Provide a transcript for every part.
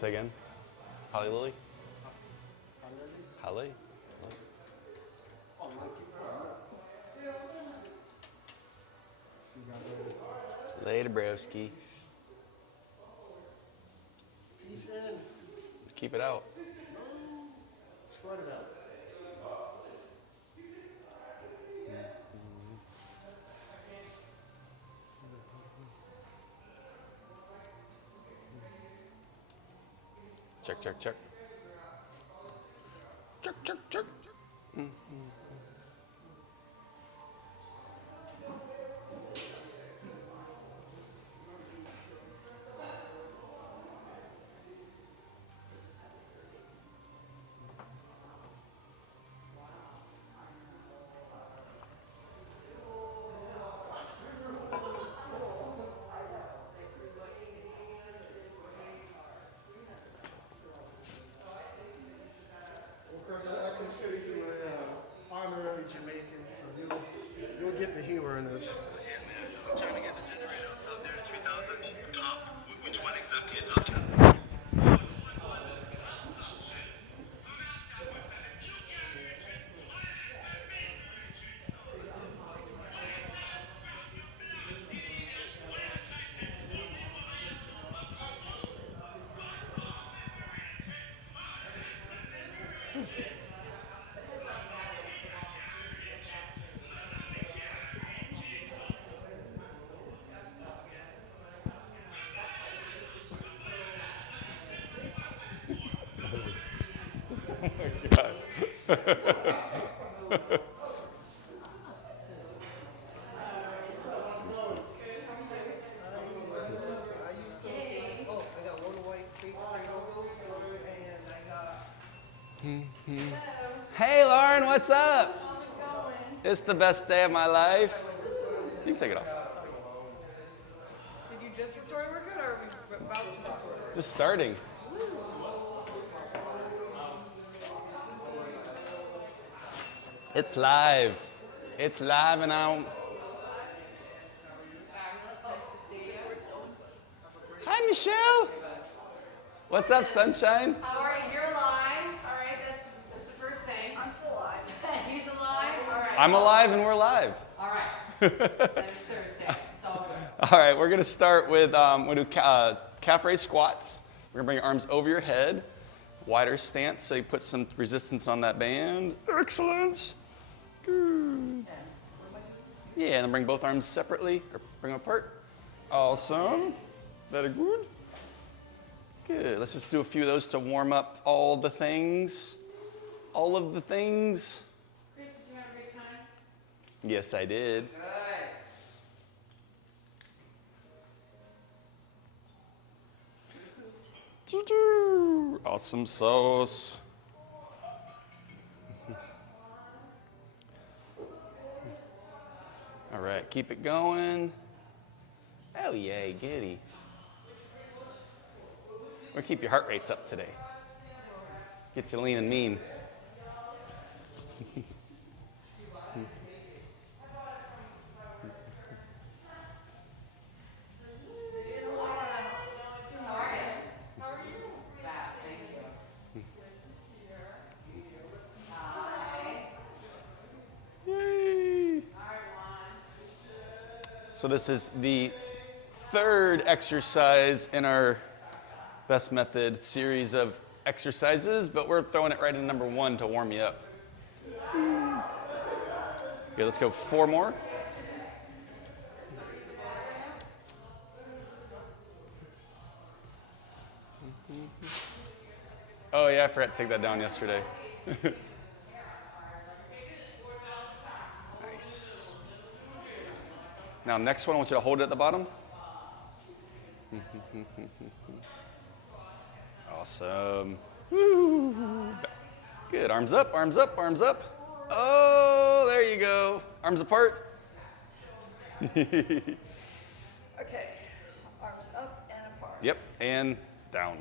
Say again. Holly Lily? Holly? Later, broski. Keep it out. Spread it out. Check, check, check. Check, check, check. I consider you an honorary Jamaican, so you'll get the humor in this. I'm trying to get the generator up there to 3,000. Oh, top. Which one exactly is that? Hey, Lauren, what's up? It's the best day of my life. You can take it off. Did you just record a workout or are we about to record? Just starting. It's live. It's live and out. Hi, Michelle. What's up, sunshine? How are you? You're alive. All right, that's the first thing. I'm still alive. He's alive. All right. I'm alive and we're live. All right. Then it's Thursday. It's all good. All right, we're gonna start with, we'll do calf raise squats. We're gonna bring your arms over your head, wider stance, so you put some resistance on that band. Excellent. Good. Yeah, and then bring both arms separately, or bring them apart. Awesome. Very good. Good. Let's just do a few of those to warm up all the things. All of the things. Chris, did you have a great time? Yes, I did. Good. Awesome sauce. All right, keep it going. Oh, yay, giddy. We're gonna keep your heart rates up today. Get you lean and mean. Yay. So this is the third exercise in our Best Method series of exercises, but we're throwing it right in number 1 to warm you up. Okay, let's go 4 more. Oh yeah, I forgot to take that down yesterday. Nice. Now next one, I want you to hold it at the bottom. Awesome. Woo. Good. Arms up, arms up, arms up. Oh, there you go. Arms apart. Okay. Arms up and apart. Yep. And down.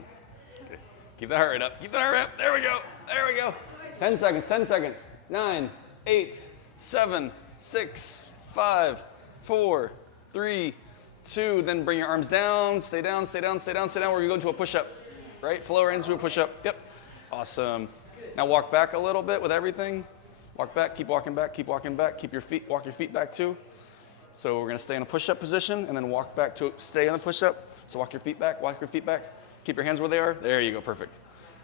Okay. Keep that heart rate up. Keep that heart rate up. There we go. There we go. 10 seconds. 10 seconds. 9, 8, 7, 6, 5, 4, 3, 2. Then bring your arms down. Stay down, stay down, stay down, stay down. We're going to go into a push-up. right? Flow right into a push-up. Yep. Awesome. Now walk back a little bit with everything. Walk back, keep walking back, keep walking back. Walk your feet back too. So we're gonna stay in a push-up position and then walk back to stay in the push-up. So walk your feet back, walk your feet back. Keep your hands where they are. There you go, perfect.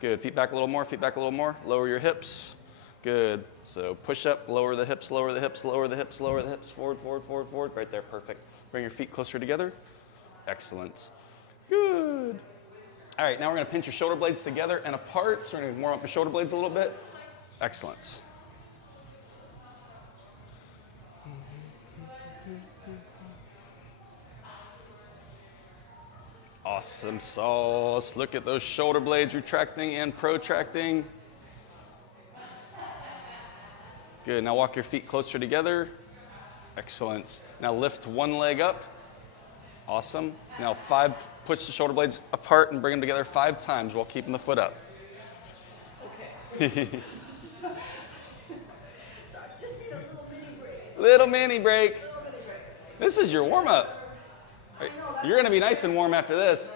Good, feet back a little more, feet back a little more. Lower your hips. Good. So push up, lower the hips, lower the hips, lower the hips, lower the hips. Forward, forward, forward, forward. Right there, perfect. Bring your feet closer together. Excellent. Good. All right, now we're gonna pinch your shoulder blades together and apart. So we're gonna warm up your shoulder blades a little bit. Excellent. Awesome sauce. Look at those shoulder blades retracting and protracting. Good, now walk your feet closer together. Excellent. Now lift one leg up. Awesome. Now push the shoulder blades apart and bring them together 5 times while keeping the foot up. Okay. Sorry, just need a little mini break. Little mini break. This is your warm up. You're gonna be nice and warm after this.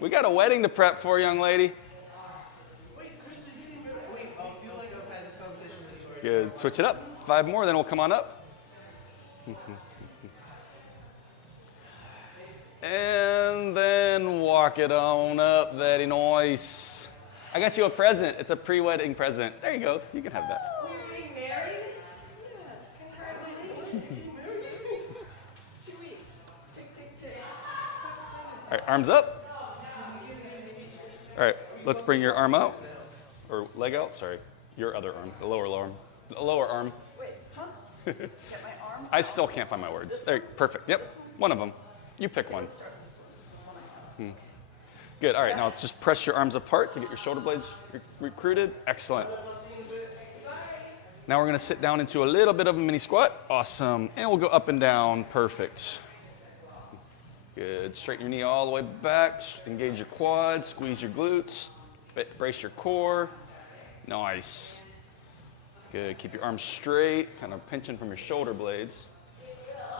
We got a wedding to prep for, young lady. Good, switch it up. 5 more, then we'll come on up. And then walk it on up, very nice. I got you a present. It's a pre-wedding present. There you go, you can have that. You're getting married? Yes. Congratulations. 2 weeks. Tick, tick, tick. All right, arms up. All right, let's bring your arm out, or leg out, sorry. Your other arm, the lower arm. The lower arm. Wait, huh? Get my arm? I still can't find my words. There, perfect, yep, one of them. You pick one. Start this one. Good, all right, now just press your arms apart to get your shoulder blades recruited. Excellent. Now we're gonna sit down into a little bit of a mini squat. Awesome, and we'll go up and down, perfect. Good, straighten your knee all the way back, engage your quads, squeeze your glutes, brace your core. Nice. Good, keep your arms straight, kind of pinching from your shoulder blades.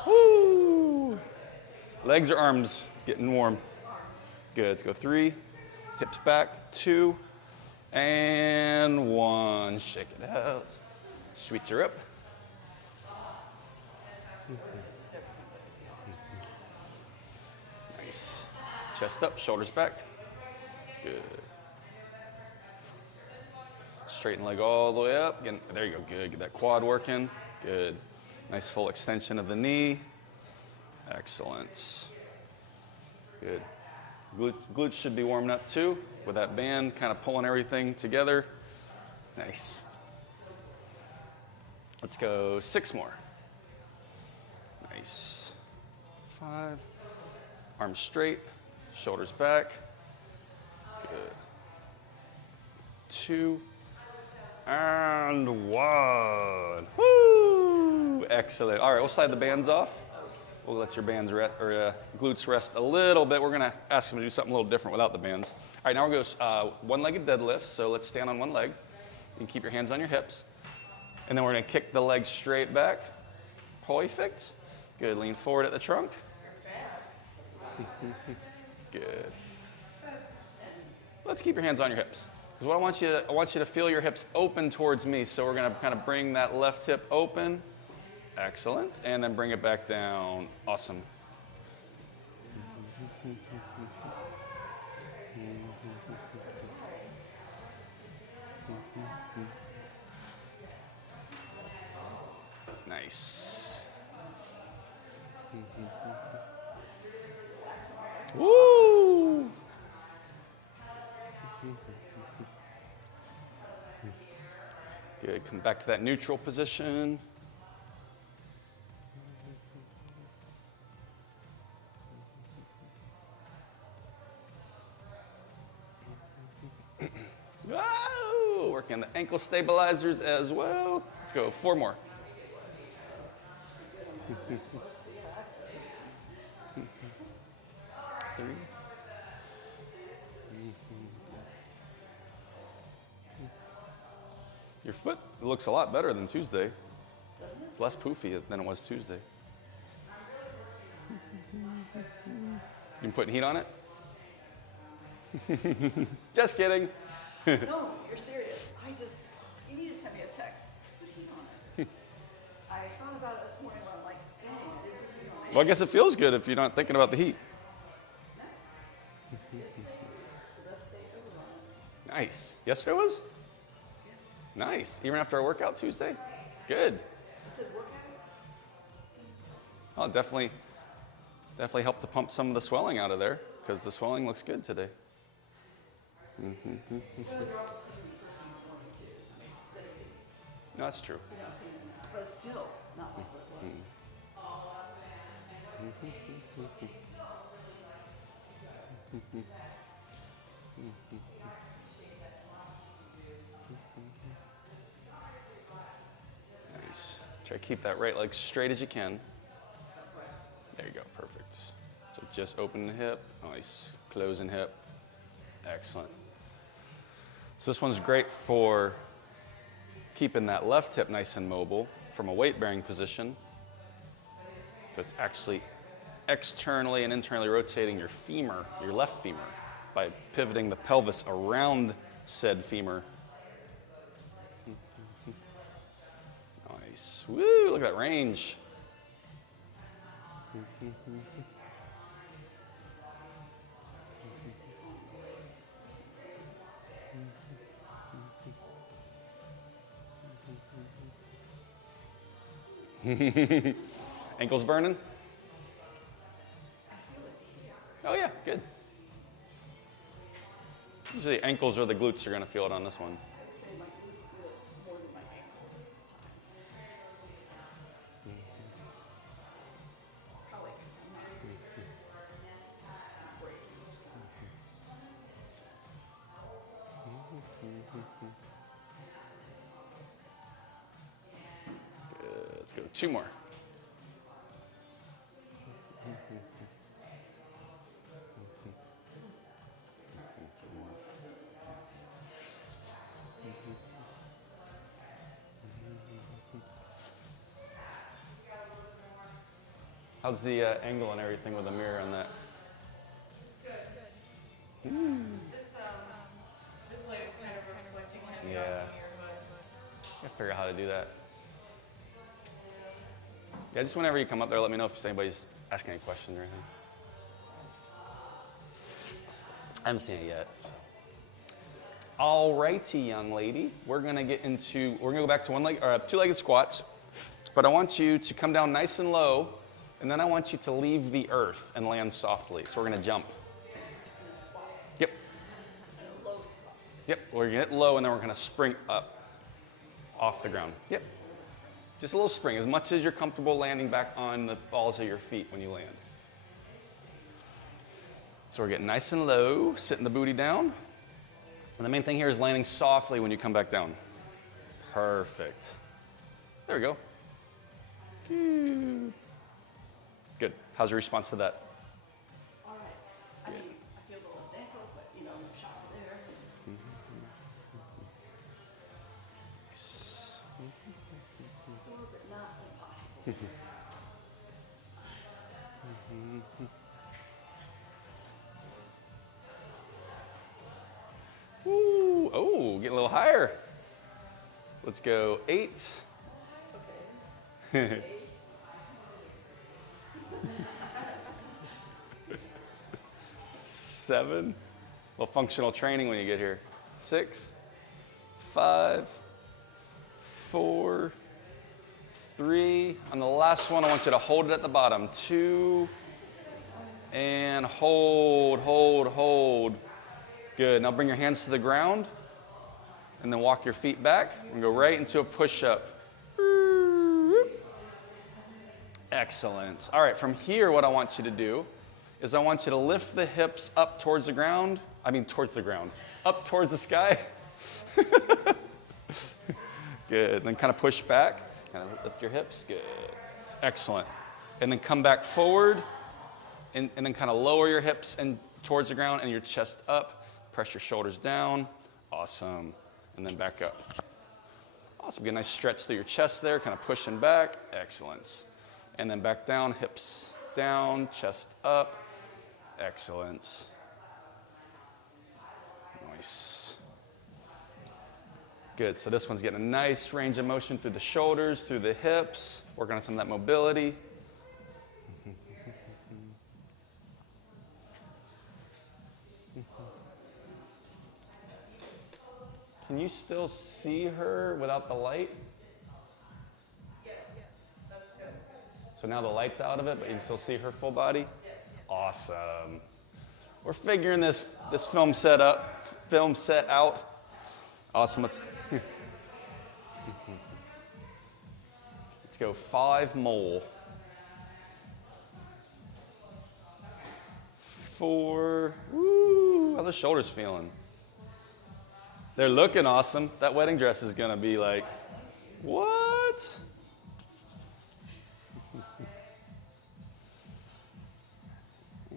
Woo! Legs or arms getting warm. Good, let's go 3, hips back, 2, and 1. Shake it out. Switch her up. Nice. Chest up, shoulders back. Good. Straighten leg all the way up. Again, there you go, good. Get that quad working. Good. Nice full extension of the knee. Excellent. Good. Glutes should be warming up too, with that band kind of pulling everything together. Nice. Let's go 6 more. Nice. 5. Arms straight, shoulders back. Good. 2. And 1. Woo! Excellent. All right, we'll slide the bands off. We'll let your bands glutes rest a little bit. We're gonna ask them to do something a little different without the bands. All right, now we're going one-legged deadlift. So let's stand on one leg. You can keep your hands on your hips. And then we're gonna kick the legs straight back. Perfect. Good, lean forward at the trunk. Good. Let's keep your hands on your hips. Because what I want you to feel your hips open towards me. So we're gonna kind of bring that left hip open. Excellent. And then bring it back down. Awesome. Nice. Woo! Good. Come back to that neutral position. Whoa! Working on the ankle stabilizers as well. Let's go 4 more. 3. Your foot looks a lot better than Tuesday. It's less poofy than it was Tuesday. You been putting heat on it? Just kidding. No, you're serious. You need to send me a text with heat on it. I thought about it this morning when I'm like, dang, I didn't put heat on it. Well, I guess it feels good if you're not thinking about the heat. Yesterday was the best day ever on it. Nice. Yesterday was? Nice. Even after our workout Tuesday? Good. I said workout? Oh, definitely helped to pump some of the swelling out of there because the swelling looks good today. Well, you're also seeing me first thing in the morning too. I mean, No, that's true. you know, seeing them now. But it's still not like what it was. Nice. Try to keep that right leg straight as you can. There you go, perfect. So just open the hip, nice. Closing hip, excellent. So this one's great for keeping that left hip nice and mobile from a weight-bearing position. So it's actually externally and internally rotating your femur, your left femur, by pivoting the pelvis around said femur. Nice. Woo, look at that range. Ankles burning? Oh yeah, good. Usually ankles or the glutes are going to feel it on this one. I would say my glutes feel it more than my ankles at this time. Probably because I'm not great. Good. Let's go. Two more. How's the angle and everything with the mirror on that? Good. This light is kind of reflecting heavy Yeah. off the mirror, but I gotta figure out how to do that. Yeah, just whenever you come up there, let me know if anybody's asking any questions or anything. I haven't seen it yet. So. All righty, young lady. We're gonna go back to two-legged squats, but I want you to come down nice and low, and then I want you to leave the earth and land softly. So we're gonna jump. Yep. And a low squat. Yep, we're gonna get low and then we're gonna spring up off the ground. Yep. Just a little spring, as much as you're comfortable landing back on the balls of your feet when you land. So we're getting nice and low, sitting the booty down. And the main thing here is landing softly when you come back down. Perfect. There we go. Good. How's your response to that? All right. I mean, I feel the left ankle, but you know, no shock there. Sore, but not impossible. Ooh, oh, getting a little higher. Let's go 8. Okay. 8. 7. A little functional training when you get here. 6, 5, 4, 3. On the last one, I want you to hold it at the bottom. 2, and hold, hold, hold. Good. Now bring your hands to the ground, and then walk your feet back, and go right into a push-up. Excellent. All right, from here, what I want you to do is I want you to lift the hips up towards the ground. Up towards the sky. Good. Then kind of push back. Kind of lift your hips. Good. Excellent. And then come back forward, and then kind of lower your hips and towards the ground and your chest up. Press your shoulders down. Awesome. And then back up. Awesome. Get a nice stretch through your chest there, kind of pushing back. Excellent. And then back down, hips down, chest up. Excellent. Nice. Good, so this one's getting a nice range of motion through the shoulders, through the hips, working on some of that mobility. Can you still see her without the light? So now the light's out of it, but you can still see her full body? Awesome. We're figuring this film set out. Awesome. Let's go 5 more. 4. Woo! How are the shoulders feeling? They're looking awesome. That wedding dress is gonna be like, what?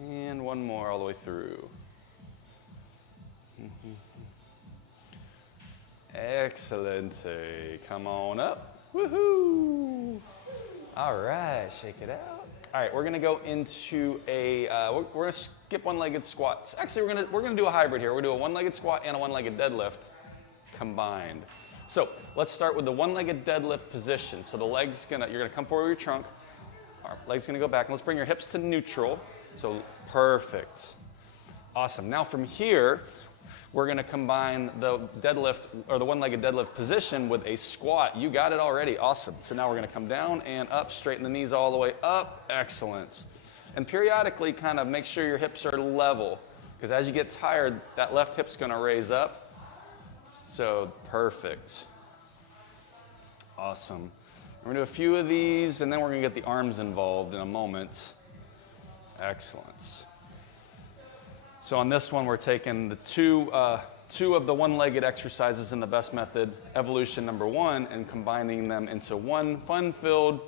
And one more all the way through. Excellent. Come on up. Woohoo! All right, shake it out. All right, we're gonna go into a, we're gonna skip one-legged squats. Actually, we're gonna do a hybrid here. We're gonna do a one-legged squat and a one-legged deadlift combined. So let's start with the one-legged deadlift position. So the legs you're gonna come forward with your trunk. Our legs gonna go back. And let's bring your hips to neutral. So perfect. Awesome. Now from here, we're gonna combine the deadlift, or the one-legged deadlift position with a squat. You got it already, awesome. So now we're gonna come down and up, straighten the knees all the way up, excellent. And periodically kind of make sure your hips are level, because as you get tired, that left hip's gonna raise up. So perfect. Awesome. We're gonna do a few of these, and then we're gonna get the arms involved in a moment. Excellent. So on this one, we're taking the two of the one-legged exercises in the best method, evolution number 1, and combining them into one fun-filled,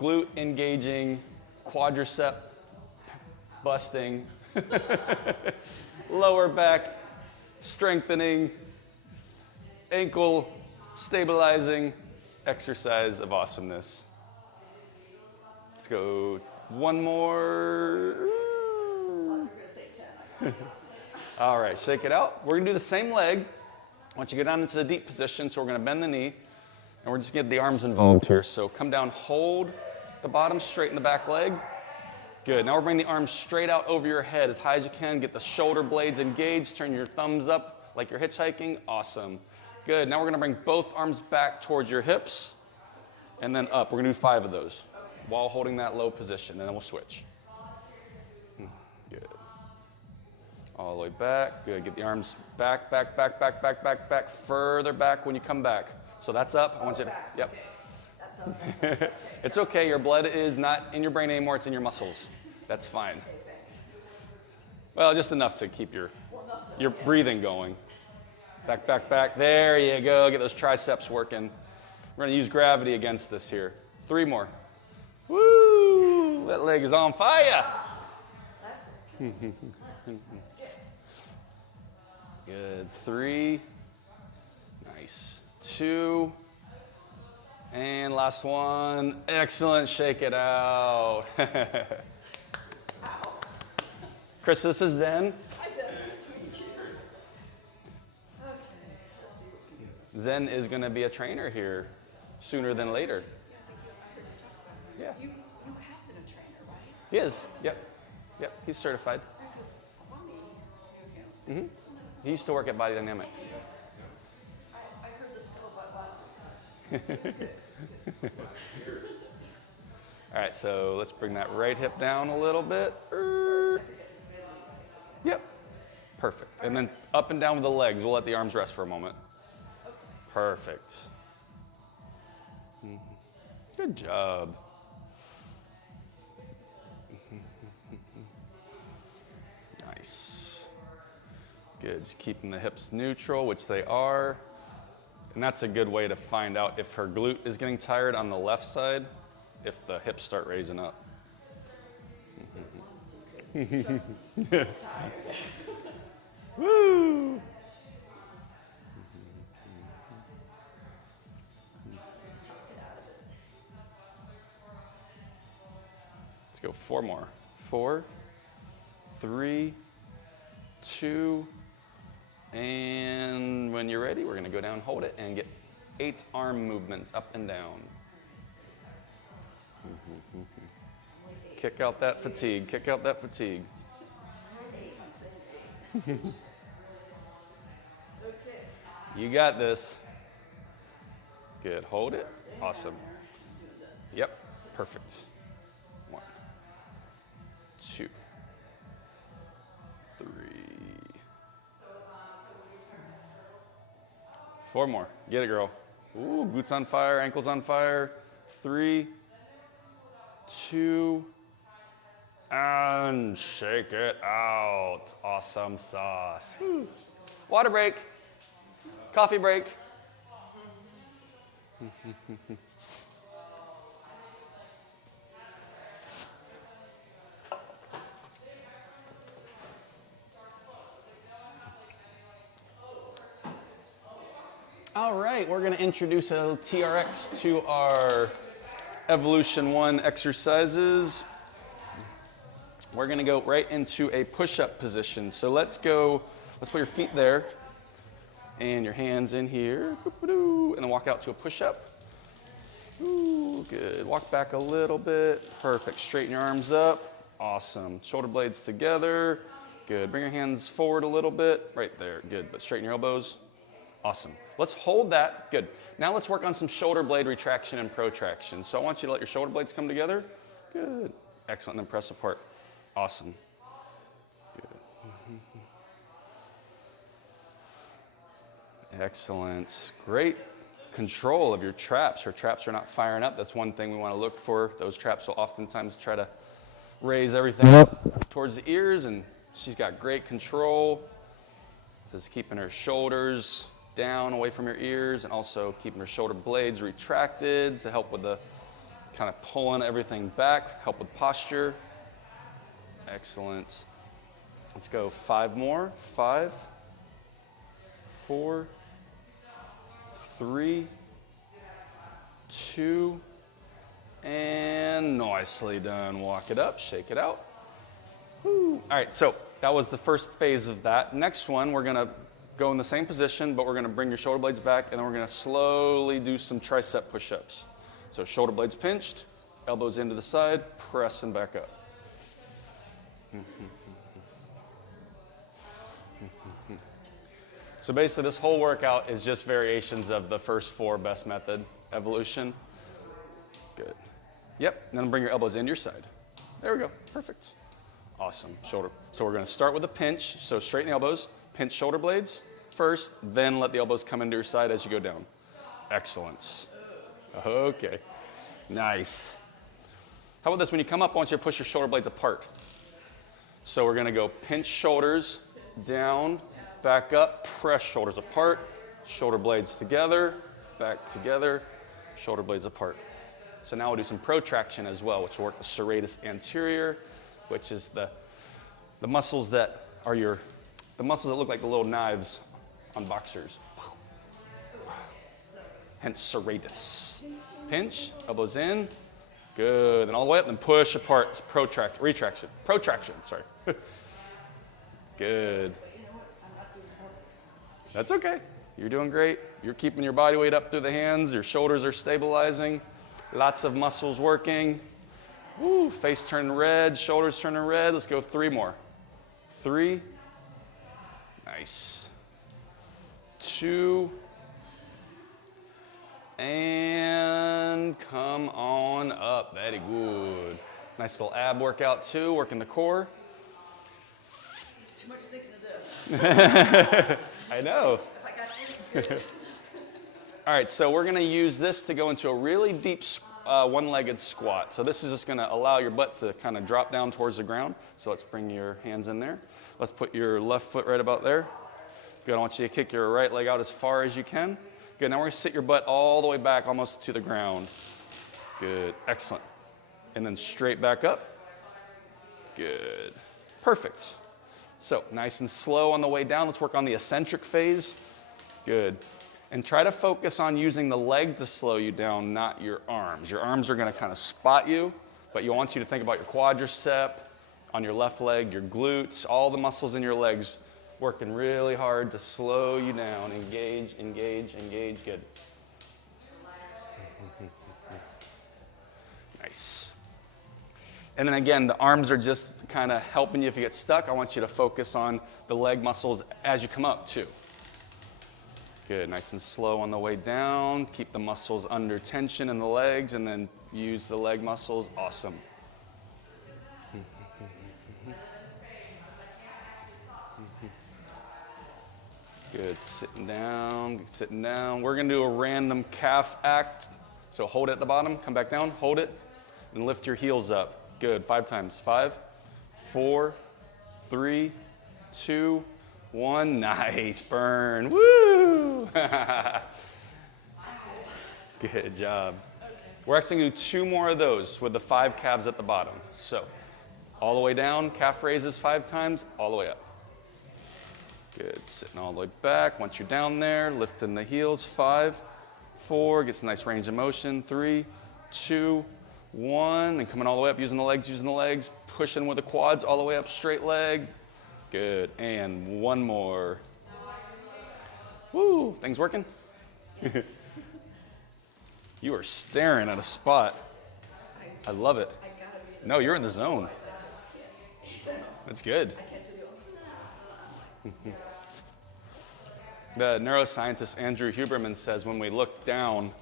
glute-engaging, quadricep busting, lower back strengthening, ankle stabilizing exercise of awesomeness. Let's go one more. All right, shake it out. We're gonna do the same leg. Once you go down into the deep position, so we're gonna bend the knee, and we're just gonna get the arms involved here. So come down, hold the bottom, straighten the back leg. Good, now we're bringing the arms straight out over your head as high as you can. Get the shoulder blades engaged, turn your thumbs up like you're hitchhiking. Awesome. Good, now we're gonna bring both arms back towards your hips, and then up. We're gonna do 5 of those while holding that low position, and then we'll switch. Good. All the way back. Good. Get the arms back, back, back, back, back, back, back. Further back when you come back. So that's up. I want you to, yep. Okay. That's up. That's up. Okay. It's okay. Your blood is not in your brain anymore. It's in your muscles. That's fine. Okay, thanks. Well, just enough to keep your breathing going. Back, back, back. There you go. Get those triceps working. We're going to use gravity against this here. 3 more. Woo! That leg is on fire. Good. 3. Nice. 2. And last one. Excellent. Shake it out. Chris, this is Zen. Hi, Zen. Nice to meet you. Okay, let's see what we can do. Zen is going to be a trainer here sooner than later. Yeah. You have been a trainer, right? He is. Yep. Yep. He's certified. Because Kwame knew him. He used to work at Body Dynamics. I heard the scuttlebutt last week. It's good. It's good. All right, so let's bring that right hip down a little bit. Yep. Perfect. And then up and down with the legs. We'll let the arms rest for a moment. Perfect. Good job. Nice. Good. Just keeping the hips neutral, which they are. And that's a good way to find out if her glute is getting tired on the left side, if the hips start raising up. Woo! Let's go 4 more. 4, 3, 2, And when you're ready, we're gonna go down, hold it, and get 8 arm movements up and down. Kick out that fatigue, kick out that fatigue. You got this. Good, hold it. Awesome. Yep, perfect. 1, 2, 3. 4 more. Get it, girl. Ooh, boots on fire, ankles on fire. 3, 2, and shake it out. Awesome sauce. Woo. Water break. Coffee break. All right, we're going to introduce a TRX to our Evolution 1 exercises. We're going to go right into a push-up position. So let's put your feet there and your hands in here, and then walk out to a push-up. Ooh, good. Walk back a little bit. Perfect. Straighten your arms up. Awesome. Shoulder blades together. Good. Bring your hands forward a little bit. Right there. Good. But straighten your elbows. Awesome. Let's hold that. Good. Now let's work on some shoulder blade retraction and protraction. So I want you to let your shoulder blades come together. Good. Excellent. And then press apart. Awesome. Good. Excellent. Great control of your traps. Her traps are not firing up. That's one thing we want to look for. Those traps will oftentimes try to raise everything up towards the ears, and she's got great control. This is keeping her shoulders down away from your ears and also keeping her shoulder blades retracted to help with the kind of pulling everything back, help with posture. Excellent. Let's go 5 more. 5, 4, 3, 2, and nicely done. Walk it up, shake it out. Woo. All right, so that was the first phase of that. Next one, we're gonna go in the same position, but we're gonna bring your shoulder blades back, and then we're gonna slowly do some tricep push-ups. So shoulder blades pinched, elbows into the side, press and back up. So basically this whole workout is just variations of the first 4 best method, evolution. Good. Yep, and then bring your elbows into your side. There we go, perfect. Awesome, shoulder. So we're gonna start with a pinch, so straighten the elbows, pinch shoulder blades first, then let the elbows come into your side as you go down. Excellent. Okay, nice. How about this, when you come up, I want you to push your shoulder blades apart. So we're gonna go pinch shoulders, down, back up, press shoulders apart, shoulder blades together, back together, shoulder blades apart. So now we'll do some protraction as well, which will work the serratus anterior, which is the muscles that are the muscles that look like the little knives on boxers. Hence serratus. Pinch, elbows in, good, and all the way up, and push apart, protraction, sorry. Good. That's okay. You're doing great. You're keeping your body weight up through the hands. Your shoulders are stabilizing. Lots of muscles working. Woo, face turning red, shoulders turning red. Let's go 3 more. 3. Nice. 2. And come on up. Very good. Nice little ab workout too, working the core. Too much thinking of this. I know. If I got this. All right, so we're gonna use this to go into a really deep one-legged squat. So this is just gonna allow your butt to kind of drop down towards the ground. So let's bring your hands in there. Let's put your left foot right about there. Good, I want you to kick your right leg out as far as you can. Good, now we're gonna sit your butt all the way back almost to the ground. Good, excellent. And then straight back up. Good, perfect. So nice and slow on the way down. Let's work on the eccentric phase. Good. And try to focus on using the leg to slow you down, not your arms. Your arms are gonna kind of spot you, but you want you to think about your quadricep, on your left leg, your glutes, all the muscles in your legs working really hard to slow you down. Engage, engage, engage. Good. Nice. And then again, the arms are just kind of helping you if you get stuck. I want you to focus on the leg muscles as you come up too. Good, nice and slow on the way down. Keep the muscles under tension in the legs and then use the leg muscles. Awesome. Good, sitting down, sitting down. We're gonna do a random calf act. So hold it at the bottom, come back down, hold it, and lift your heels up. Good, 5 times. 5, 4, 3, 2, 1. Nice, burn, woo! Good job. We're actually gonna do 2 more of those with the 5 calves at the bottom. So, all the way down, calf raises 5 times, all the way up. Good, sitting all the way back. Once you're down there, lifting the heels, 5, 4, gets a nice range of motion, 3, 2, 1, and coming all the way up, using the legs, pushing with the quads all the way up, straight leg. Good, and 1 more. Woo, things working? Yes. You are staring at a spot. I love it. I gotta be in the No, you're in the zone. otherwise I just can't. That's good. I can't do the The neuroscientist Andrew Huberman says when we look down,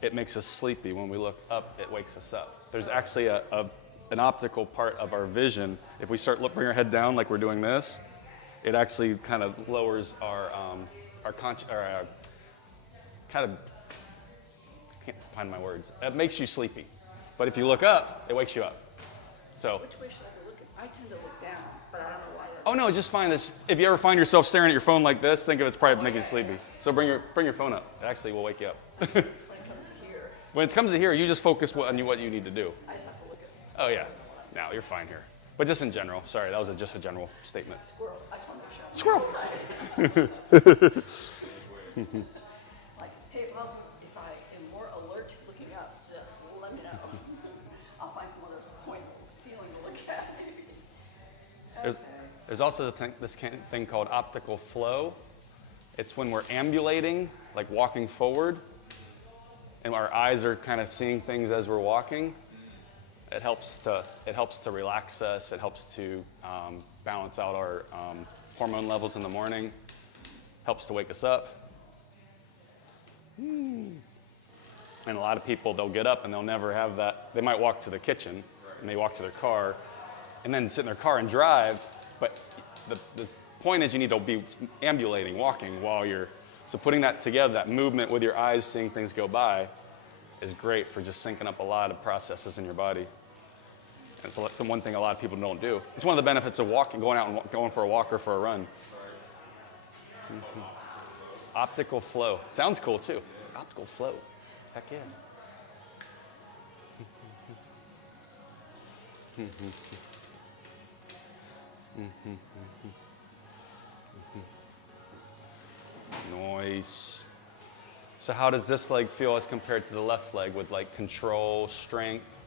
it makes us sleepy. When we look up, it wakes us up. There's actually an optical part of our vision. If we start bring our head down like we're doing this, it actually kind of lowers our kind of, can't find my words. It makes you sleepy. But if you look up, it wakes you up. So. Which way should I be looking? I tend to look down, but I don't know why. Oh no, just find this. If you ever find yourself staring at your phone like this, think of it's probably making you sleepy. So bring your phone up. It actually will wake you up. When it comes to here, When it comes to here, you just focus on what you need to do. I just have to look at Oh yeah, no, you're fine here. But just in general, sorry, that was just a general statement. squirrel. I just want to make sure. Squirrel. Like, hey, if I am more alert looking up, just let me know. I'll find some other point ceiling to look at, maybe. There's also this thing called optical flow. It's when we're ambulating, like walking forward, and our eyes are kind of seeing things as we're walking. It helps to relax us. It helps to balance out our hormone levels in the morning. Helps to wake us up. And a lot of people, they'll get up and they'll never have that. They might walk to the kitchen and they walk to their car and then sit in their car and drive. But the point is you need to be ambulating, walking while you're, so putting that together, that movement with your eyes, seeing things go by, is great for just syncing up a lot of processes in your body. And it's the one thing a lot of people don't do. It's one of the benefits of walking, going out and going for a walk or for a run. Optical flow. Sounds cool too. Optical flow. Heck yeah. Nice. So how does this leg feel as compared to the left leg with like control, strength?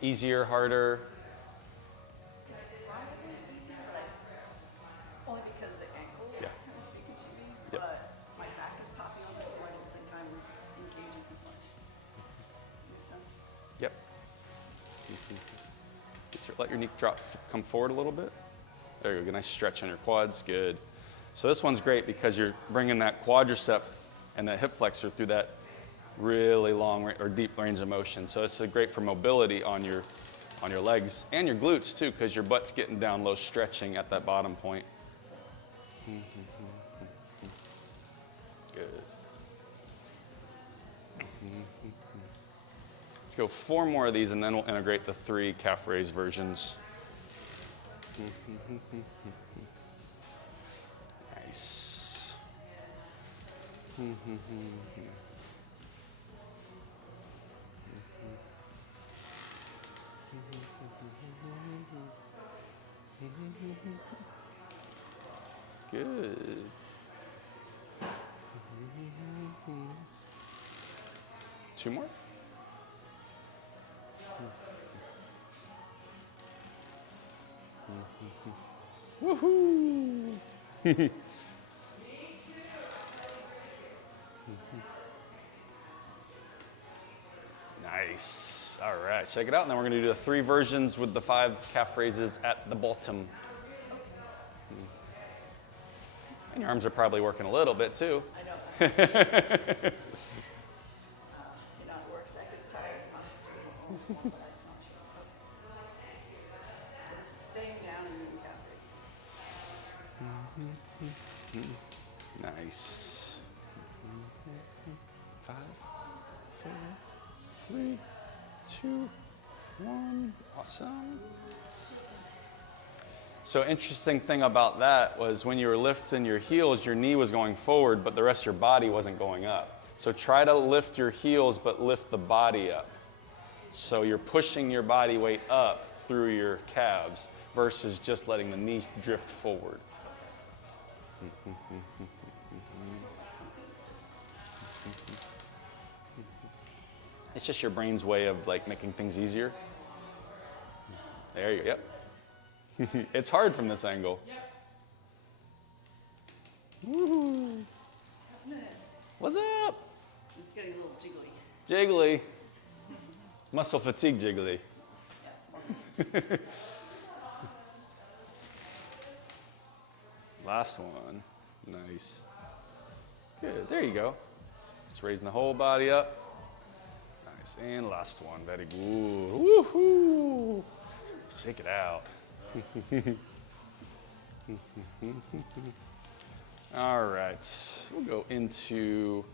Easier, harder? It's probably easier, but only because the ankle is kind of speaking to me. Yep. But my back is popping on this, so I don't think I'm engaging as much. Makes sense? Yep. Let your knee come forward a little bit. There you go, good, nice stretch on your quads, good. So this one's great because you're bringing that quadricep and that hip flexor through that really long or deep range of motion. So it's great for mobility on your legs and your glutes too, because your butt's getting down low, stretching at that bottom point. Good. Let's go 4 more of these and then we'll integrate the 3 calf raise versions. Nice. Good. Two more? Woohoo! Nice. All right, check it out. And then we're going to do the 3 versions with the 5 calf raises at the bottom. And your arms are probably working a little bit too. I know. You know, it works. That gets tired. So this is staying down and moving calf raises. Nice. 5, 4, 3, 2, 1. Awesome. So interesting thing about that was when you were lifting your heels, your knee was going forward, but the rest of your body wasn't going up. So try to lift your heels, but lift the body up. So you're pushing your body weight up through your calves versus just letting the knee drift forward. It's just your brain's way of like making things easier. There you go, yep. It's hard from this angle. Woo-hoo. What's up? It's getting a little jiggly. Jiggly. Muscle fatigue jiggly. Yes, muscle. Last one. Nice. Good. There you go. Just raising the whole body up. Nice. And last one. Very good. Woohoo! Shake it out. All right. We'll go into,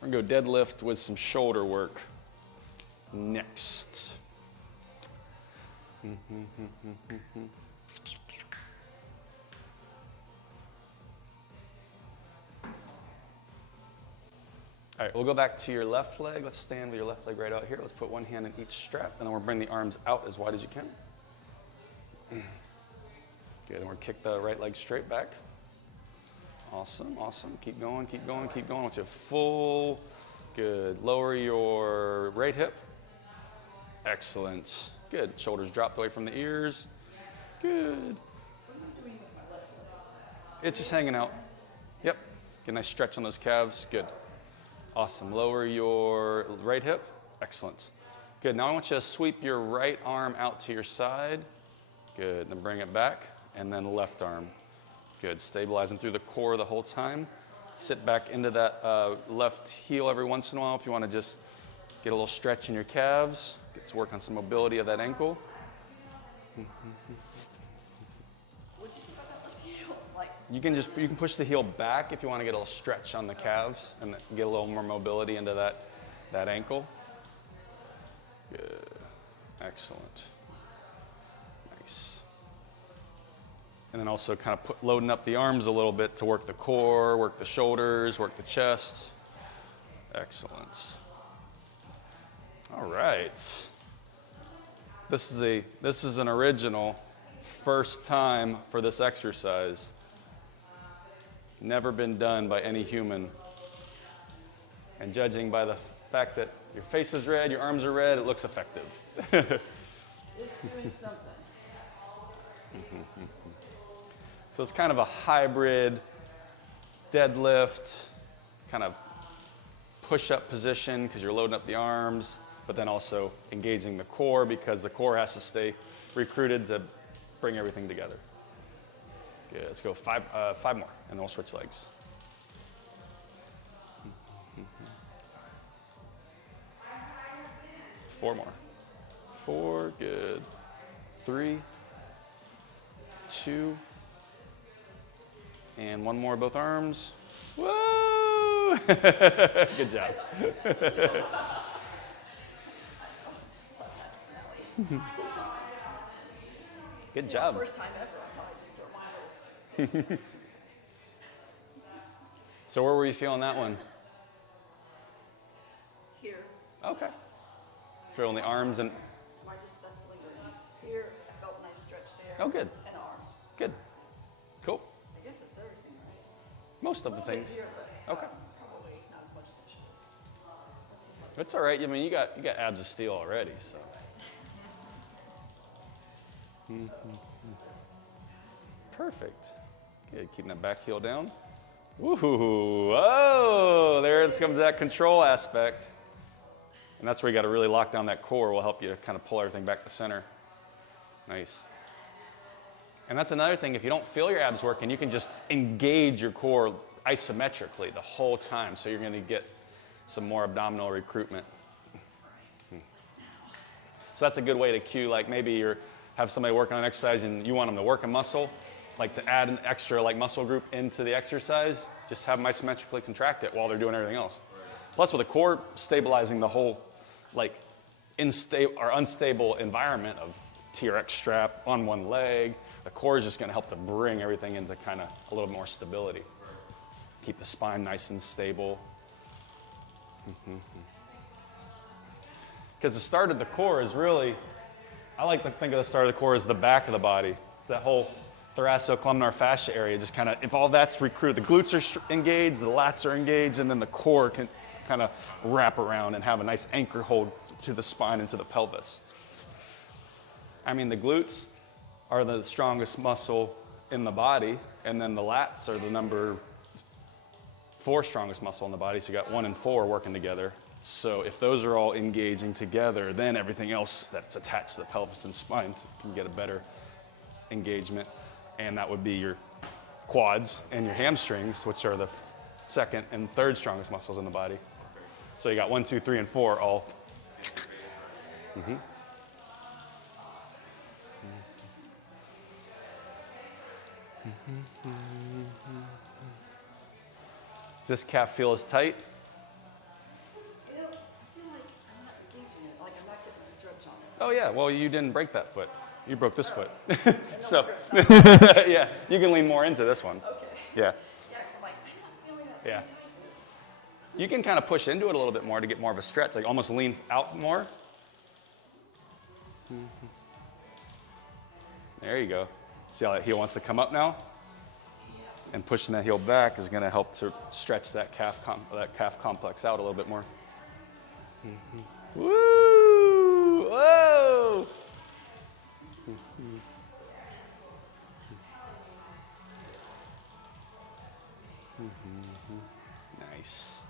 we're going to go deadlift with some shoulder work next. All right, we'll go back to your left leg. Let's stand with your left leg right out here. Let's put one hand in each strap, and then we'll bring the arms out as wide as you can. Good, and we'll kick the right leg straight back. Awesome, awesome. Keep going, keep going, keep going. Want you full. Good. Lower your right hip. Excellent. Good. Shoulders dropped away from the ears. Good. It's just hanging out. Yep. Get a nice stretch on those calves. Good. Awesome. Lower your right hip. Excellent. Good. Now I want you to sweep your right arm out to your side. Good. Then bring it back. And then left arm. Good. Stabilizing through the core the whole time. Sit back into that left heel every once in a while if you want to just get a little stretch in your calves. Get to work on some mobility of that ankle. What'd you say about that left heel? Like, You can push the heel back if you want to get a little stretch on the calves and get a little more mobility into that ankle. Good. Excellent. Nice. And then also kind of loading up the arms a little bit to work the core, work the shoulders, work the chest. Excellent. All right. This is an original first time for this exercise. Never been done by any human. And judging by the fact that your face is red, your arms are red, it looks effective. it's doing something. So it's kind of a hybrid deadlift, kind of push-up position because you're loading up the arms, but then also engaging the core because the core has to stay recruited to bring everything together. Good, let's go five more, and then we'll switch legs. Four more. 4, good. 3, 2, and one more, both arms. Whoa! Good job. Good job. First time ever, I thought I'd just throw my nose. So where were you feeling that one? Here, Okay. Feeling the arms and, that's lingering. Here, I felt a nice stretch there. oh good, And arms. good. Cool. I guess that's everything, right? Most of the A little bit things. here, but Okay. probably not as much as I should. Let's see how It's all right. I mean, you got abs of steel already, so. Perfect. Good, keeping that back heel down. Woohoo, oh, there comes that control aspect. And that's where you got to really lock down that core. Will help you kind of pull everything back to center. Nice. And that's another thing, if you don't feel your abs working, you can just engage your core isometrically the whole time. So you're going to get some more abdominal recruitment. So that's a good way to cue, like maybe you have somebody working on exercise and you want them to work a muscle, like to add an extra like muscle group into the exercise, just have them isometrically contract it while they're doing everything else. Plus with the core stabilizing the whole like unstable environment of TRX strap on one leg, the core is just going to help to bring everything into kind of a little more stability. Keep the spine nice and stable. Because the start of the core is really, I like to think of the start of the core as the back of the body. That whole thoracocolumnar fascia area, just kind of, if all that's recruited, the glutes are engaged, the lats are engaged, and then the core can kind of wrap around and have a nice anchor hold to the spine and to the pelvis. I mean, the glutes are the strongest muscle in the body, and then the lats are the number 4 strongest muscle in the body, so you got 1 and 4 working together. So if those are all engaging together, then everything else that's attached to the pelvis and spine can get a better engagement. And that would be your quads and your hamstrings, which are the 2nd and 3rd strongest muscles in the body. So you got 1, 2, 3, and 4 all. Does this calf feel as tight? I feel like I'm not engaging it, like I'm not getting a stretch on it. Oh yeah, well you didn't break that foot. You broke this foot. So, yeah, you can lean more into this one. Okay. Yeah. Yeah, because I'm like, I'm not feeling that same tightness. You can kind of push into it a little bit more to get more of a stretch, like almost lean out more. There you go. See how that heel wants to come up now? And pushing that heel back is going to help to stretch that calf complex out a little bit more. Woo! Whoa! Nice.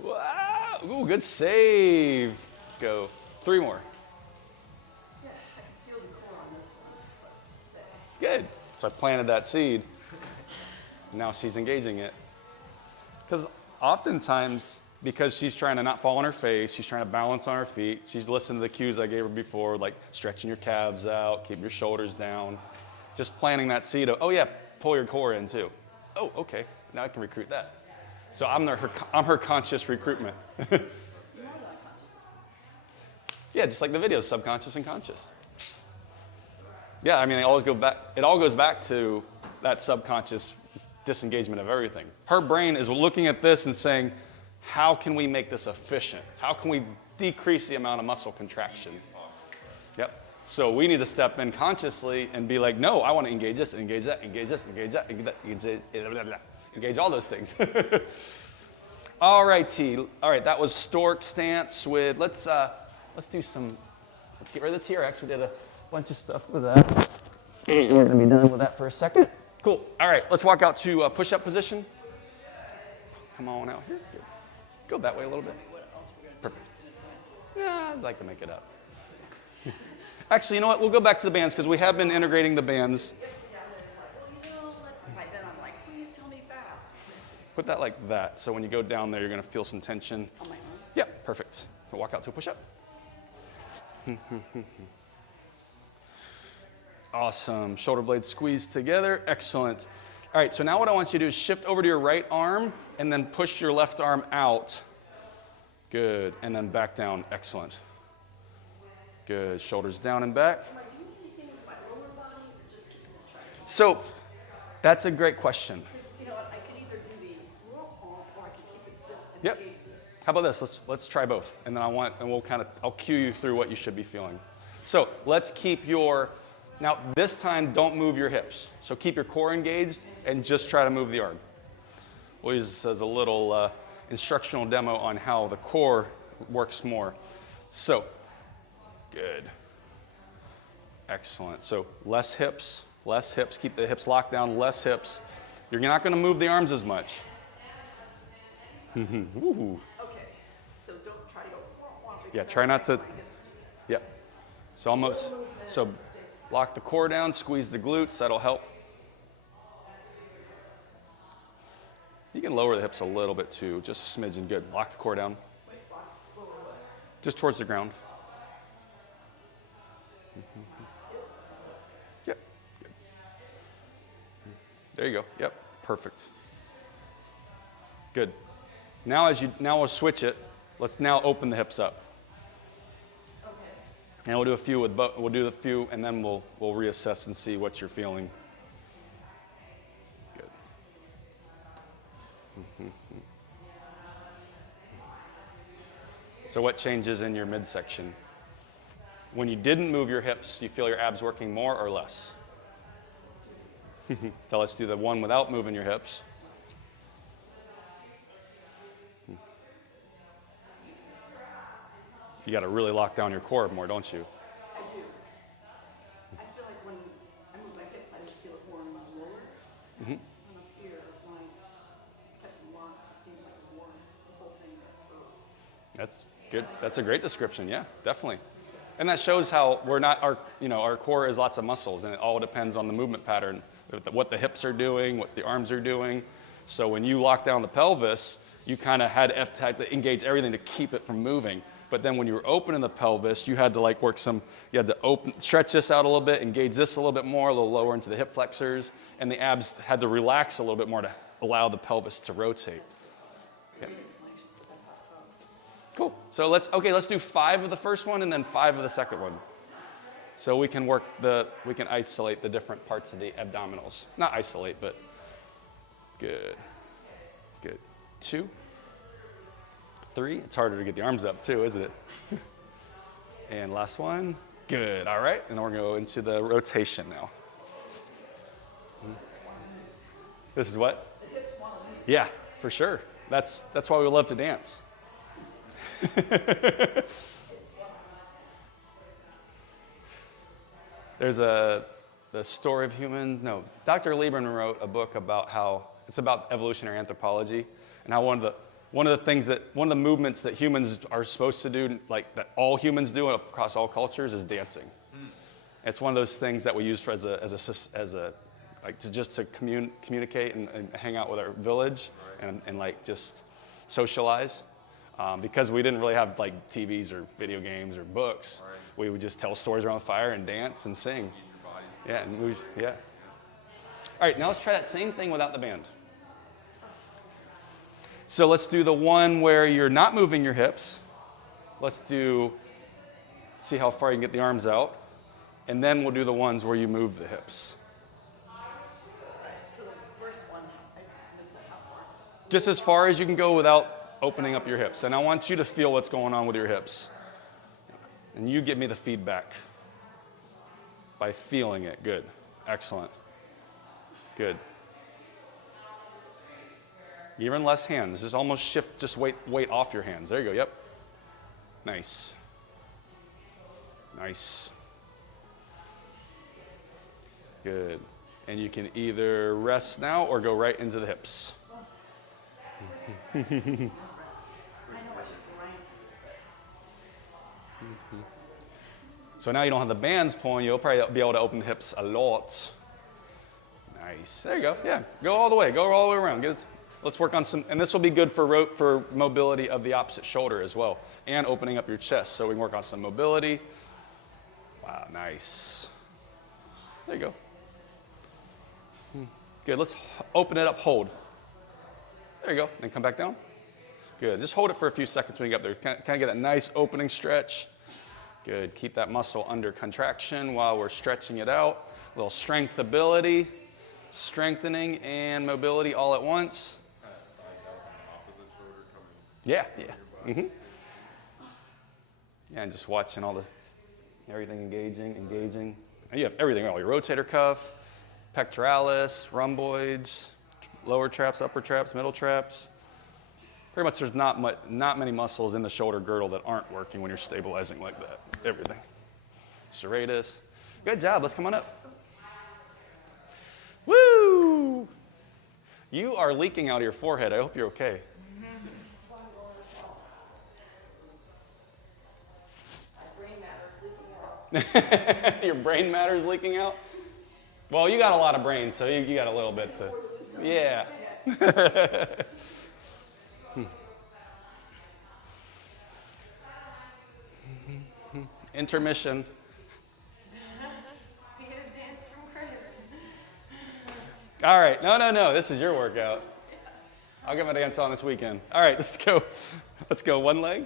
Wow! Ooh, good save. Let's go. 3 more. Yeah, I can feel the core on this one. Let's just say. Good. So I planted that seed. Now she's engaging it. Because oftentimes, because she's trying to not fall on her face, she's trying to balance on her feet, she's listening to the cues I gave her before, like stretching your calves out, keep your shoulders down. Just planting that seed of, oh yeah, pull your core in too. Oh, okay, now I can recruit that. So I'm her conscious recruitment. Yeah, just like the videos, subconscious and conscious. Yeah, I mean, it all goes back to that subconscious disengagement of everything. Her brain is looking at this and saying, how can we make this efficient? How can we decrease the amount of muscle contractions? Yep. So we need to step in consciously and be like, no, I want to engage this, engage that, engage this, engage that, engage all those things. All right, T. All right, that was stork stance with, let's get rid of the TRX. We did a bunch of stuff with that. We're going to be done with that for a second. Cool. All right, let's walk out to push-up position. Come on out here. Good. Go that way a little bit. Perfect. Yeah, I'd like to make it up. Actually, you know what? We'll go back to the bands because we have been integrating the bands. Then I'm like, please tell me fast. Put that like that. So when you go down there, you're going to feel some tension. On my arms? Yeah, perfect. So walk out to a push-up. Awesome. Shoulder blades squeezed together. Excellent. All right, so now what I want you to do is shift over to your right arm and then push your left arm out. Good. And then back down. Excellent. Good. Shoulders down and back. Am I doing anything with my lower body or just keeping it tracked? So that's a great question. Because you know what, I can either do the roll on or I can keep it stiff and Yep. engage this. How about this? Let's try both. And then I'll cue you through what you should be feeling. So let's keep now this time don't move your hips. So keep your core engaged and just try to move the arm. We'll use this as a little instructional demo on how the core works more. So, good. Excellent. So less hips, keep the hips locked down, less hips. You're not going to move the arms as much. Ooh. Okay, so don't try to go. Yeah, try not to. Yep. So almost. So lock the core down, squeeze the glutes. That'll help. You can lower the hips a little bit too, just a smidgen. Good. Lock the core down. Just towards the ground. Yep. Good. There you go. Yep. Perfect. Good. Now we'll switch it. Let's now open the hips up. Okay. And we'll do a few we'll do a few, and then we'll reassess and see what you're feeling. Good. So what changes in your midsection? When you didn't move your hips, do you feel your abs working more or less? So let's do the one without moving your hips. You got to really lock down your core more, don't you? I do. I feel like when I move my hips, I just feel it more in my lower. And up here, when I kept them locked, it seemed like it wore the whole thing. That's good. That's a great description. Yeah, definitely. And that shows how we're not our core is lots of muscles, and it all depends on the movement pattern, what the hips are doing, what the arms are doing. So when you lock down the pelvis, you kind of had to engage everything to keep it from moving. But then when you were opening the pelvis, you had to like work you had to stretch this out a little bit, engage this a little bit more, a little lower into the hip flexors, and the abs had to relax a little bit more to allow the pelvis to rotate. Yeah. Cool. So let's do 5 of the first one and then 5 of the second one. So we can isolate the different parts of the abdominals. Not isolate, but good. Good. 2. 3. It's harder to get the arms up too, isn't it? And last one. Good. All right. And then we're going to go into the rotation now. This is what? Yeah, for sure. That's why we love to dance. There's the story of humans. No, Dr. Lieberman wrote a book about how it's about evolutionary anthropology and how one of the movements that humans are supposed to do, like that all humans do across all cultures, is dancing. It's one of those things that we use for to communicate and hang out with our village and like just socialize. Because we didn't really have like TVs or video games or books, we would just tell stories around the fire and dance and sing. Yeah, and move. Yeah. All right, now let's try that same thing without the band. So let's do the one where you're not moving your hips. See how far you can get the arms out. And then we'll do the ones where you move the hips. So the first one, I missed that how far? Just as far as you can go without opening up your hips. And I want you to feel what's going on with your hips. And you give me the feedback by feeling it. Good. Excellent. Good. Even less hands. Just almost shift, just weight off your hands. There you go. Yep. Nice. Nice. Good. And you can either rest now or go right into the hips. So now you don't have the bands pulling, you'll probably be able to open the hips a lot. Nice. There you go. Yeah. Go all the way. Go all the way around. Let's work on some, and this will be good for mobility of the opposite shoulder as well, and opening up your chest. So we can work on some mobility. Wow, nice. There you go. Good. Let's open it up. Hold. There you go. Then come back down. Good. Just hold it for a few seconds when you get up there. Kind of get a nice opening stretch. Good. Keep that muscle under contraction while we're stretching it out. A little strength ability, strengthening and mobility all at once. Yeah, yeah. Mm-hmm. Yeah, and just watching everything engaging. And you have everything, all your rotator cuff, pectoralis, rhomboids, lower traps, upper traps, middle traps. Pretty much there's not many muscles in the shoulder girdle that aren't working when you're stabilizing like that. Everything. Serratus. Good job. Let's come on up. Woo! You are leaking out of your forehead. I hope you're okay. Your brain matter is leaking out? Well, you got a lot of brain, so you got a little bit to. Yeah. Intermission. All right. No. This is your workout. I'll get my dance on this weekend. All right, let's go. Let's go one leg.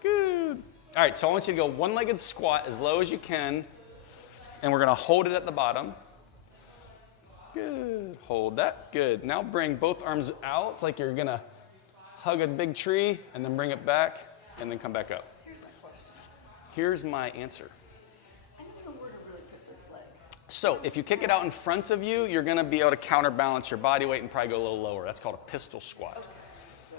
Good. All right, so I want you to go one-legged squat as low as you can, and we're going to hold it at the bottom. Good. Hold that. Good. Now bring both arms out. It's like you're going to hug a big tree, and then bring it back, and then come back up. Here's my question. Here's my answer. I don't know where to really put this leg. So if you kick it out in front of you, you're going to be able to counterbalance your body weight and probably go a little lower. That's called a pistol squat. Okay, so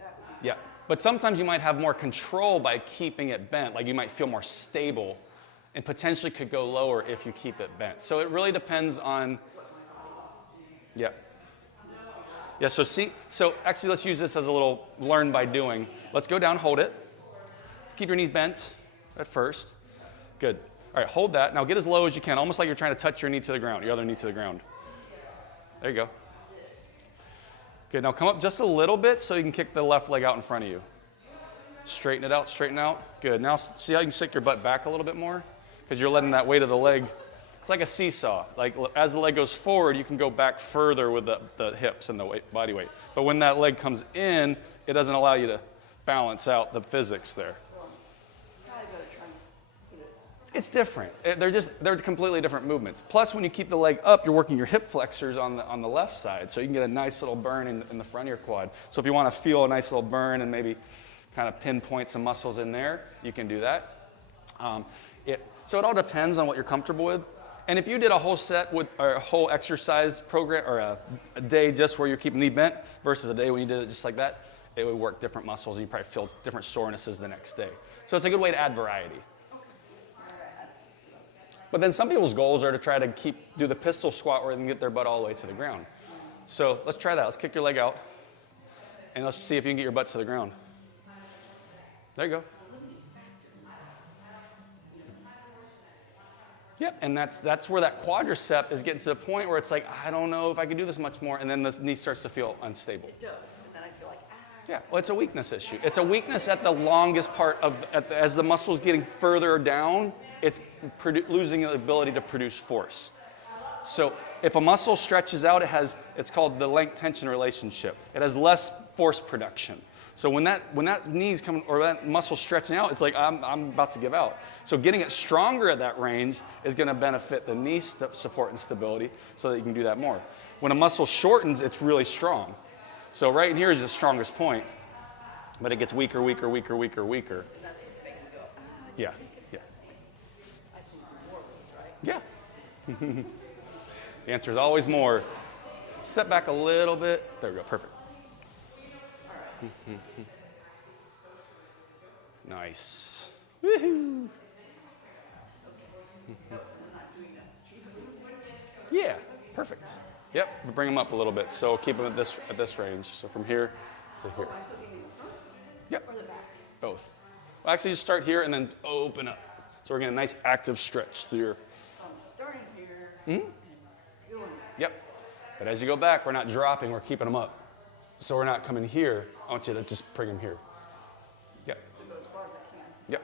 that would be Yeah. But sometimes you might have more control by keeping it bent. Like you might feel more stable and potentially could go lower if you keep it bent. So it really depends on, yeah. Yeah, so actually let's use this as a little learn by doing. Let's go down, hold it. Let's keep your knees bent at first. Good. All right, hold that. Now get as low as you can, almost like you're trying to touch your knee to the ground, your other knee to the ground. There you go. Good, now come up just a little bit so you can kick the left leg out in front of you. Straighten it out, straighten out. Good, now see how you can stick your butt back a little bit more? Because you're letting that weight of the leg, it's like a seesaw. Like as the leg goes forward, you can go back further with the hips and the body weight. But when that leg comes in, it doesn't allow you to balance out the physics there. probably better trying to put it. It's different. They're completely different movements. Plus, when you keep the leg up, you're working your hip flexors on the left side, so you can get a nice little burn in the front of your quad. So if you want to feel a nice little burn and maybe kind of pinpoint some muscles in there, you can do that. So it all depends on what you're comfortable with. And if you did a whole set with or a whole exercise program or a day just where you're keeping knee bent versus a day when you did it just like that, it would work different muscles and you probably feel different sorenesses the next day. So it's a good way to add variety. But then some people's goals are to try to do the pistol squat where they can get their butt all the way to the ground. So let's try that. Let's kick your leg out. And let's see if you can get your butt to the ground. There you go. Yep, and that's where that quadricep is getting to the point where it's like, I don't know if I can do this much more, and then the knee starts to feel unstable. It does, and then I feel like, Yeah, well, it's a weakness issue. It's a weakness at the longest part as the muscle's getting further down, it's losing the ability to produce force. So if a muscle stretches out, it's called the length tension relationship. It has less force production. So when that knee's coming or that muscle's stretching out, it's like I'm about to give out. So getting it stronger at that range is going to benefit the knee support and stability so that you can do that more. When a muscle shortens, it's really strong. So right in here is the strongest point, but it gets weaker, weaker, weaker, weaker, weaker. and that's what's making me go, Yeah, yeah, I just need more of those, right? yeah. The answer is always more. Step back a little bit. There we go, perfect. Nice. Woohoo. Yeah, perfect. Yep, we bring them up a little bit. So keep them at this range. So from here to here. Yep. Or the back? Both. Well, actually, just start here and then open up. So we're getting a nice active stretch through your. So I'm starting here and going there. Yep. But as you go back, we're not dropping. We're keeping them up. So we're not coming here. I want you to just bring them here. Yep. So go as far as I can. Yep.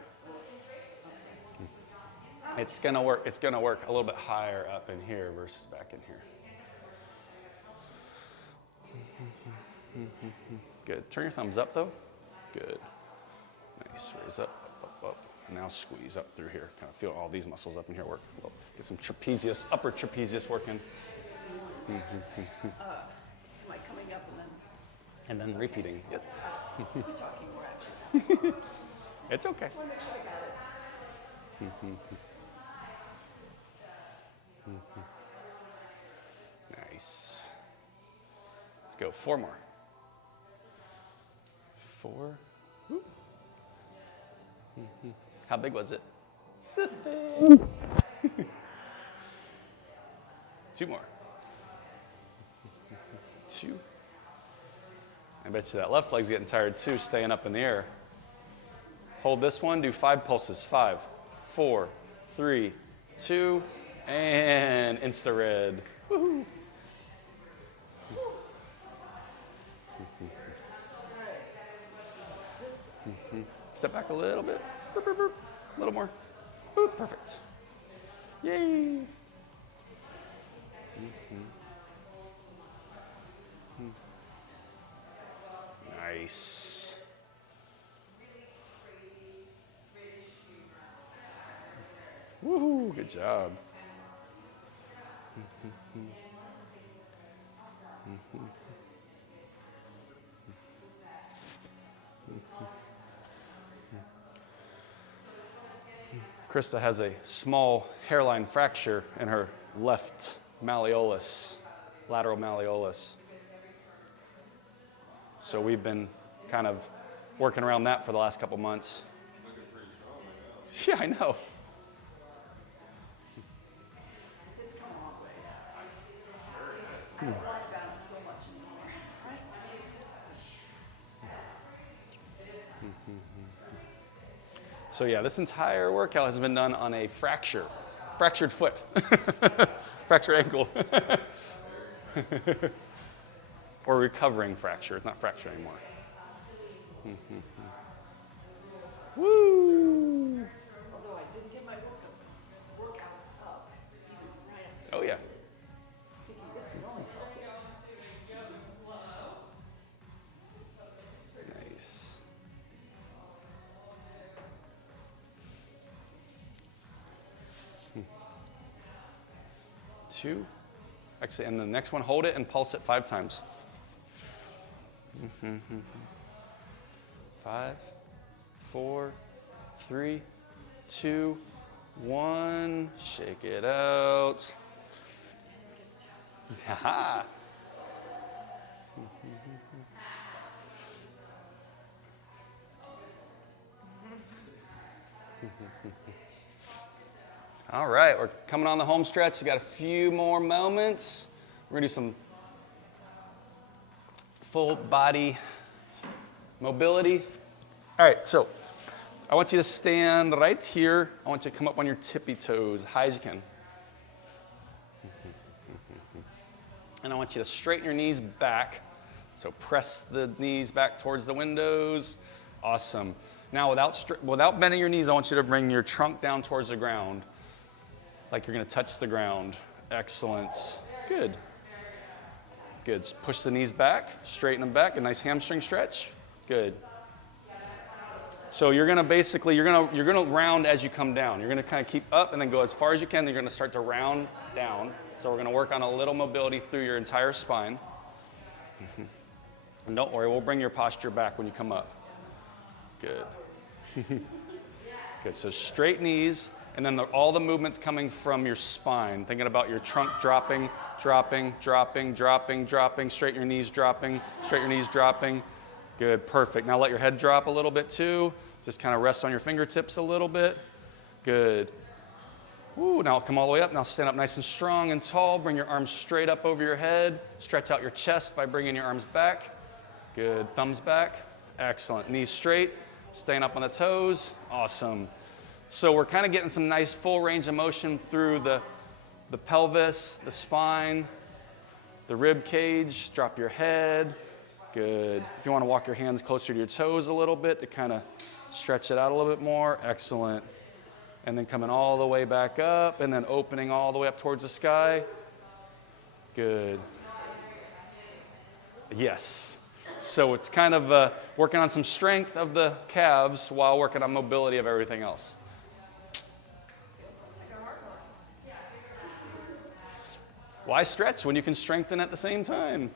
It's gonna work. It's gonna work a little bit higher up in here versus back in here. Good. Turn your thumbs up though. Good. Nice. Raise up, up, up. Now squeeze up through here. Kind of feel all these muscles up in here work. Get some trapezius, upper trapezius working. Am I coming up and then? And then repeating. Yes. Quit talking more, actually. It's okay. I want to make sure I got it. Nice. Let's go. 4 more. 4. How big was it? Two more. Two. I bet you that left leg's getting tired too, staying up in the air. Hold this one, do 5 pulses. 5, 4, 3, 2, and insta-red. Woohoo. Step back a little bit. Burp, burp, burp. A little more. Boop. Perfect. Yay. Nice. Woohoo, good job. Krista has a small hairline fracture in her left malleolus, lateral malleolus. So we've been kind of working around that for the last couple months. Yeah, I know. It's come a long ways. I don't lie about it so much anymore, right? So yeah, this entire workout has been done on a fractured foot, fractured ankle, or recovering fracture. It's not fracture anymore. Woo! Although I didn't get my workouts up, even right after Oh yeah. thinking this can only help it. Nice. Two. Actually, and the next one, hold it and pulse it 5 times. 5, 4, 3, 2, 1. Shake it out. Haha. All right, we're coming on the home stretch. You got a few more moments. We're gonna do some full body mobility. All right, so I want you to stand right here. I want you to come up on your tippy toes as high as you can. And I want you to straighten your knees back. So press the knees back towards the windows. Awesome. Now without bending your knees, I want you to bring your trunk down towards the ground, like you're gonna touch the ground. Excellent. Good. Good. Push the knees back, straighten them back, a nice hamstring stretch. Good. So you're gonna basically, you're gonna round as you come down. You're gonna kind of keep up and then go as far as you can. Then you're gonna start to round down. So we're gonna work on a little mobility through your entire spine. And don't worry, we'll bring your posture back when you come up. Good. Good. So straight knees. And then all the movements coming from your spine, thinking about your trunk dropping, dropping, dropping, dropping, dropping, straighten your knees dropping, straighten your knees dropping. Good, perfect. Now let your head drop a little bit too. Just kind of rest on your fingertips a little bit. Good. Woo, now come all the way up. Now stand up nice and strong and tall. Bring your arms straight up over your head. Stretch out your chest by bringing your arms back. Good, thumbs back. Excellent. Knees straight, staying up on the toes. Awesome. So we're kind of getting some nice full range of motion through the pelvis, the spine, the rib cage. Drop your head. Good. If you want to walk your hands closer to your toes a little bit to kind of stretch it out a little bit more. Excellent. And then coming all the way back up and then opening all the way up towards the sky. Good. Yes. So it's kind of working on some strength of the calves while working on mobility of everything else. Why stretch when you can strengthen at the same time?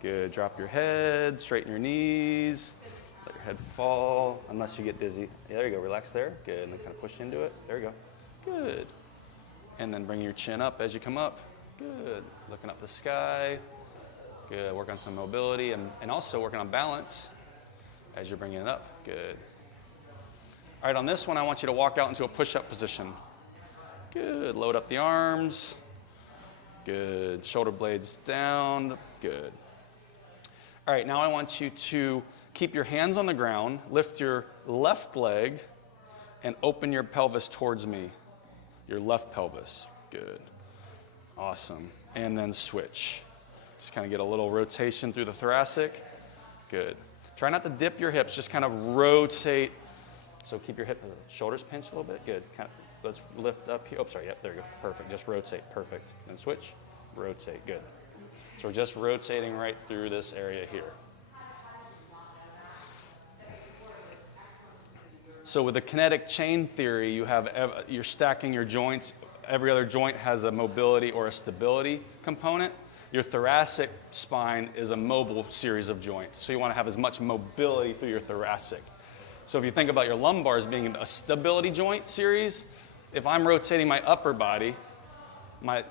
Good. Drop your head, straighten your knees, let your head fall, unless you get dizzy. Yeah, there you go. Relax there. Good. And then kind of push into it. There you go. Good. And then bring your chin up as you come up. Good. Looking up the sky. Good, work on some mobility and also working on balance as you're bringing it up. Good. All right, on this one, I want you to walk out into a push-up position. Good, load up the arms. Good, shoulder blades down. Good. All right, now I want you to keep your hands on the ground, lift your left leg, and open your pelvis towards me. Your left pelvis. Good. Awesome. And then switch. Just kind of get a little rotation through the thoracic. Good. Try not to dip your hips, just kind of rotate. So keep your shoulders pinched a little bit. Good. Kind of, let's lift up here. Oh, sorry. Yep, there you go. Perfect. Just rotate. Perfect. Then switch. Rotate. Good. So we're just rotating right through this area here. So with the kinetic chain theory, you're stacking your joints. Every other joint has a mobility or a stability component. Your thoracic spine is a mobile series of joints. So you want to have as much mobility through your thoracic. So if you think about your lumbar as being a stability joint series, if I'm rotating my upper body, my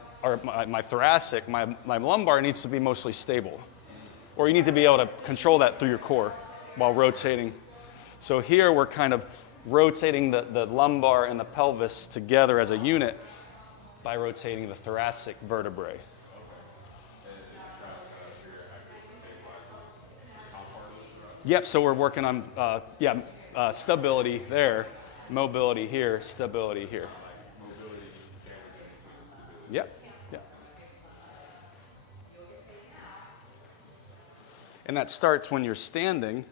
thoracic, my lumbar needs to be mostly stable. Or you need to be able to control that through your core while rotating. So here we're kind of rotating the lumbar and the pelvis together as a unit by rotating the thoracic vertebrae. Yep, so we're working on stability there, mobility here, stability here. Yep. And that starts when you're standing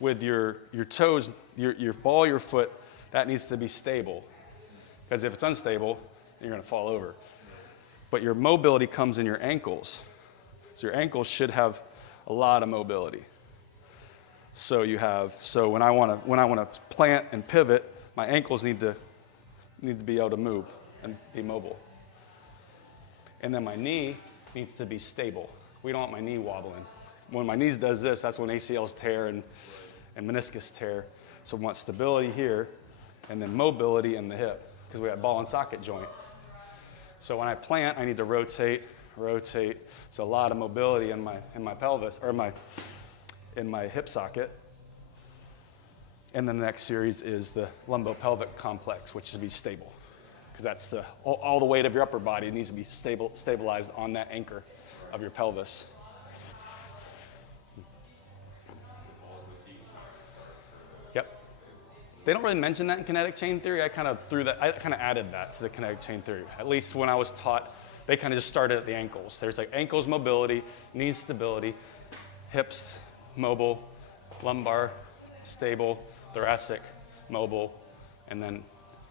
with your toes, your ball of your foot, that needs to be stable. Because if it's unstable, you're going to fall over. But your mobility comes in your ankles. So your ankles should have a lot of mobility. So when I want to plant and pivot, my ankles need to be able to move and be mobile. And then my knee needs to be stable. We don't want my knee wobbling. When my knee does this, that's when ACLs tear and meniscus tear. So we want stability here, and then mobility in the hip, because we have ball and socket joint. So when I plant, I need to rotate. So a lot of mobility in my pelvis, or in my hip socket. And then the next series is the lumbopelvic complex, which is to be stable, because that's all the weight of your upper body needs to be stabilized on that anchor of your pelvis. Yep. They don't really mention that in kinetic chain theory. I kind of added that to the kinetic chain theory. At least when I was taught, they kind of just started at the ankles. There's like ankles mobility, knees stability, hips mobile, lumbar stable, thoracic mobile, and then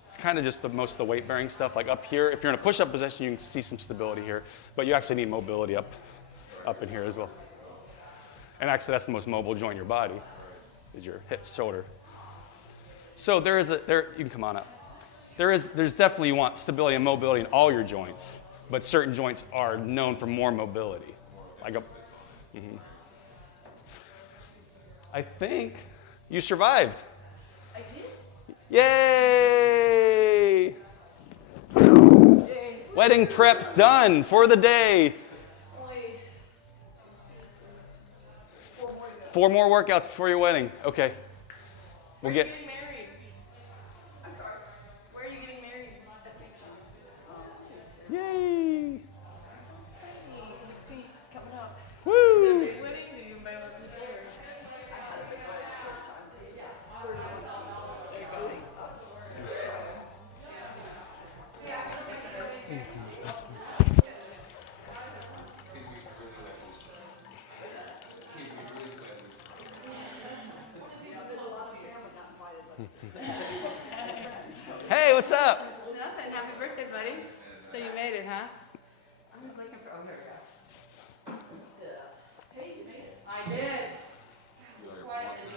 it's kind of just most of the weight-bearing stuff. Like up here, if you're in a push-up position, you can see some stability here, but you actually need mobility up in here as well. And actually, that's the most mobile joint in your body, is your hip, shoulder. So you can come on up. There's definitely, you want stability and mobility in all your joints, but certain joints are known for more mobility. I think you survived. I did? Yay! Wedding prep done for the day. Only 4 more workouts before your wedding. Okay. Where are you getting married? I'm sorry. Where are you getting married? At St. John's. Yay! 16th is coming up. Woo! Big wedding? Do you invite a lot of people? I had a big wedding the first time. This is our third wedding. Including us. Hey, what's up? Nothing. Happy birthday, buddy. So you made it, huh? I was looking for. Oh, here we go. Hey, you made it. I did. Quietly